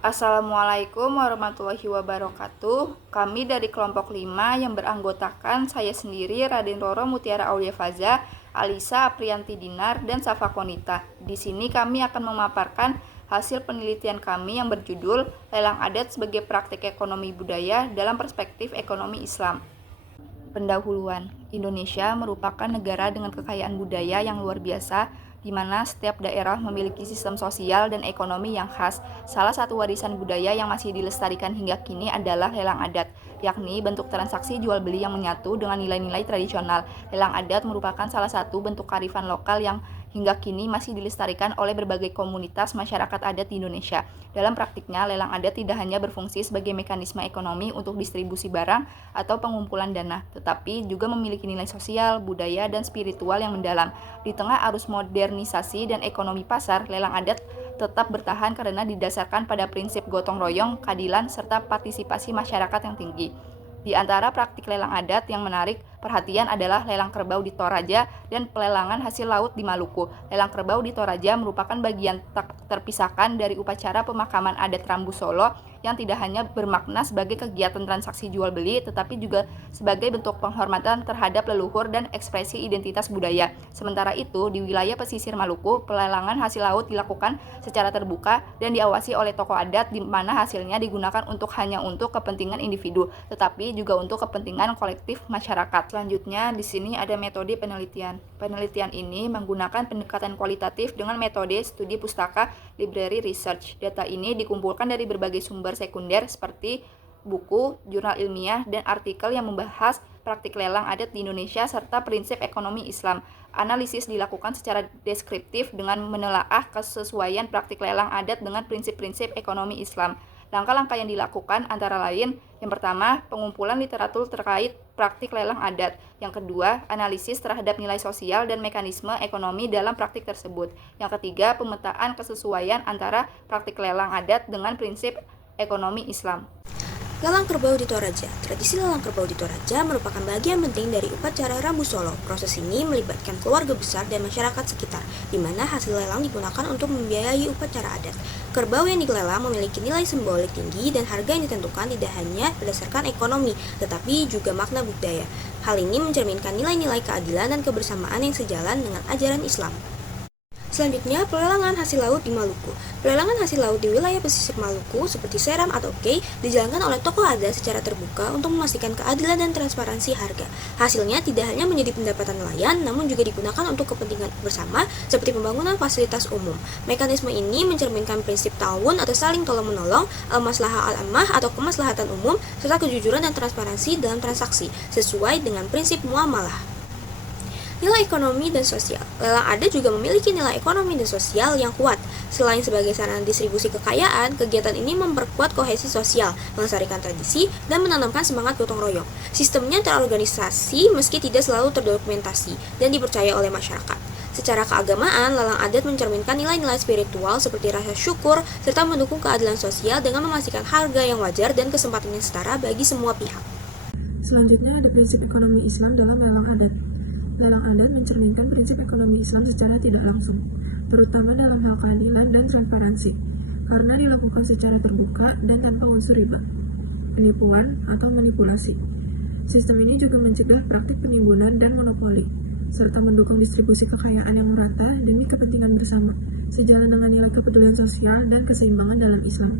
Assalamualaikum warahmatullahi wabarakatuh. Kami dari kelompok 5 yang beranggotakan saya sendiri, Raden Roro Mutiara Aulia Faza, Alisa Aprianti Dinar, dan Safa Konita. Di sini kami akan memaparkan hasil penelitian kami yang berjudul Lelang Adat sebagai Praktik Ekonomi Budaya dalam Perspektif Ekonomi Islam. Pendahuluan, Indonesia merupakan negara dengan kekayaan budaya yang luar biasa, di mana setiap daerah memiliki sistem sosial dan ekonomi yang khas. Salah satu warisan budaya yang masih dilestarikan hingga kini adalah lelang adat, yakni bentuk transaksi jual beli yang menyatu dengan nilai-nilai tradisional. Lelang adat merupakan salah satu bentuk kearifan lokal yang hingga kini masih dilestarikan oleh berbagai komunitas masyarakat adat di Indonesia. Dalam praktiknya, lelang adat tidak hanya berfungsi sebagai mekanisme ekonomi untuk distribusi barang atau pengumpulan dana, tetapi juga memiliki nilai sosial, budaya, dan spiritual yang mendalam. Di tengah arus modernisasi dan ekonomi pasar, lelang adat tetap bertahan karena didasarkan pada prinsip gotong royong, keadilan, serta partisipasi masyarakat yang tinggi. Di antara praktik lelang adat yang menarik perhatian adalah lelang kerbau di Toraja dan pelelangan hasil laut di Maluku. Lelang kerbau di Toraja merupakan bagian terpisahkan dari upacara pemakaman adat Rambu Solo yang tidak hanya bermakna sebagai kegiatan transaksi jual beli, tetapi juga sebagai bentuk penghormatan terhadap leluhur dan ekspresi identitas budaya. Sementara itu, di wilayah pesisir Maluku, pelelangan hasil laut dilakukan secara terbuka dan diawasi oleh tokoh adat, di mana hasilnya digunakan hanya untuk kepentingan individu, tetapi juga untuk kepentingan kolektif masyarakat. Selanjutnya, di sini ada metode penelitian. Penelitian ini menggunakan pendekatan kualitatif dengan metode studi pustaka library research. Data ini dikumpulkan dari berbagai sumber sekunder seperti buku, jurnal ilmiah, dan artikel yang membahas praktik lelang adat di Indonesia serta prinsip ekonomi Islam. Analisis dilakukan secara deskriptif dengan menelaah kesesuaian praktik lelang adat dengan prinsip-prinsip ekonomi Islam. Langkah-langkah yang dilakukan antara lain, yang pertama, pengumpulan literatur terkait praktik lelang adat. Yang kedua, analisis terhadap nilai sosial dan mekanisme ekonomi dalam praktik tersebut. Yang ketiga, pemetaan kesesuaian antara praktik lelang adat dengan prinsip ekonomi Islam. Lelang kerbau di Toraja. Tradisi lelang kerbau di Toraja merupakan bagian penting dari upacara Rambu Solo. Proses ini melibatkan keluarga besar dan masyarakat sekitar, di mana hasil lelang digunakan untuk membiayai upacara adat. Kerbau yang dilelang memiliki nilai simbolik tinggi dan harga yang ditentukan tidak hanya berdasarkan ekonomi, tetapi juga makna budaya. Hal ini mencerminkan nilai-nilai keadilan dan kebersamaan yang sejalan dengan ajaran Islam. Selanjutnya, pelelangan hasil laut di Maluku. Pelelangan hasil laut di wilayah pesisir Maluku seperti Seram atau Kei dijalankan oleh tokoh adat secara terbuka untuk memastikan keadilan dan transparansi harga. Hasilnya tidak hanya menjadi pendapatan nelayan, namun juga digunakan untuk kepentingan bersama seperti pembangunan fasilitas umum. Mekanisme ini mencerminkan prinsip ta'awun atau saling tolong-menolong, al-maslahah al-ammah atau kemaslahatan umum, serta kejujuran dan transparansi dalam transaksi, sesuai dengan prinsip muamalah. Nilai ekonomi dan sosial. Lelang adat juga memiliki nilai ekonomi dan sosial yang kuat. Selain sebagai sarana distribusi kekayaan, kegiatan ini memperkuat kohesi sosial, melestarikan tradisi, dan menanamkan semangat gotong royong. Sistemnya terorganisasi meski tidak selalu terdokumentasi dan dipercaya oleh masyarakat. Secara keagamaan, lelang adat mencerminkan nilai-nilai spiritual seperti rasa syukur, serta mendukung keadilan sosial dengan memastikan harga yang wajar dan kesempatan yang setara bagi semua pihak. Selanjutnya ada prinsip ekonomi Islam dalam lelang adat. Lelang adat mencerminkan prinsip ekonomi Islam secara tidak langsung, terutama dalam hal keadilan dan transparansi, karena dilakukan secara terbuka dan tanpa unsur riba, penipuan, atau manipulasi. Sistem ini juga mencegah praktik penimbunan dan monopoli, serta mendukung distribusi kekayaan yang merata demi kepentingan bersama, sejalan dengan nilai kepedulian sosial dan keseimbangan dalam Islam.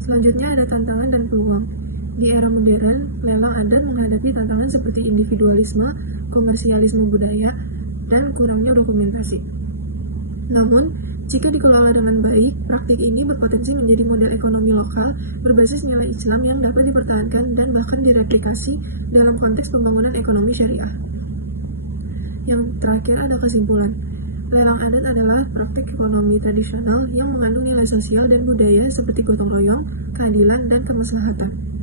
Selanjutnya ada tantangan dan peluang. Di era modern, lelang adat menghadapi tantangan seperti individualisme, komersialisme budaya, dan kurangnya dokumentasi. Namun, jika dikelola dengan baik, praktik ini berpotensi menjadi model ekonomi lokal berbasis nilai Islam yang dapat dipertahankan dan bahkan direplikasi dalam konteks pembangunan ekonomi syariah. Yang terakhir ada kesimpulan. Lelang adat adalah praktik ekonomi tradisional yang mengandung nilai sosial dan budaya seperti gotong royong, keadilan, dan kemaslahatan.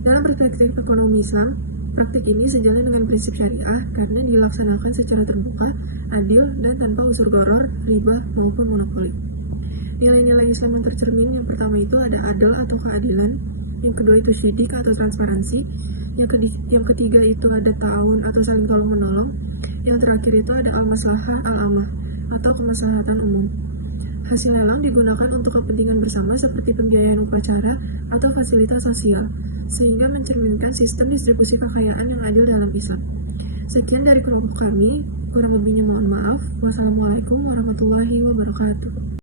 Dalam perspektif ekonomi Islam, praktik ini sejalan dengan prinsip syariah karena dilaksanakan secara terbuka, adil, dan tanpa unsur gharar, riba, maupun monopoli. Nilai-nilai Islam yang tercermin yang pertama itu ada adil atau keadilan, yang kedua itu syidik atau transparansi, yang ketiga itu ada ta'awun atau saling tolong-menolong, yang terakhir itu ada al-maslahah al-ammah atau kemaslahatan umum. Hasil lelang digunakan untuk kepentingan bersama seperti pembiayaan upacara atau fasilitas sosial, sehingga mencerminkan sistem distribusi kekayaan yang adil dalam Islam. Sekian dari kelompok kami, kurang lebihnya mohon maaf. Wassalamualaikum warahmatullahi wabarakatuh.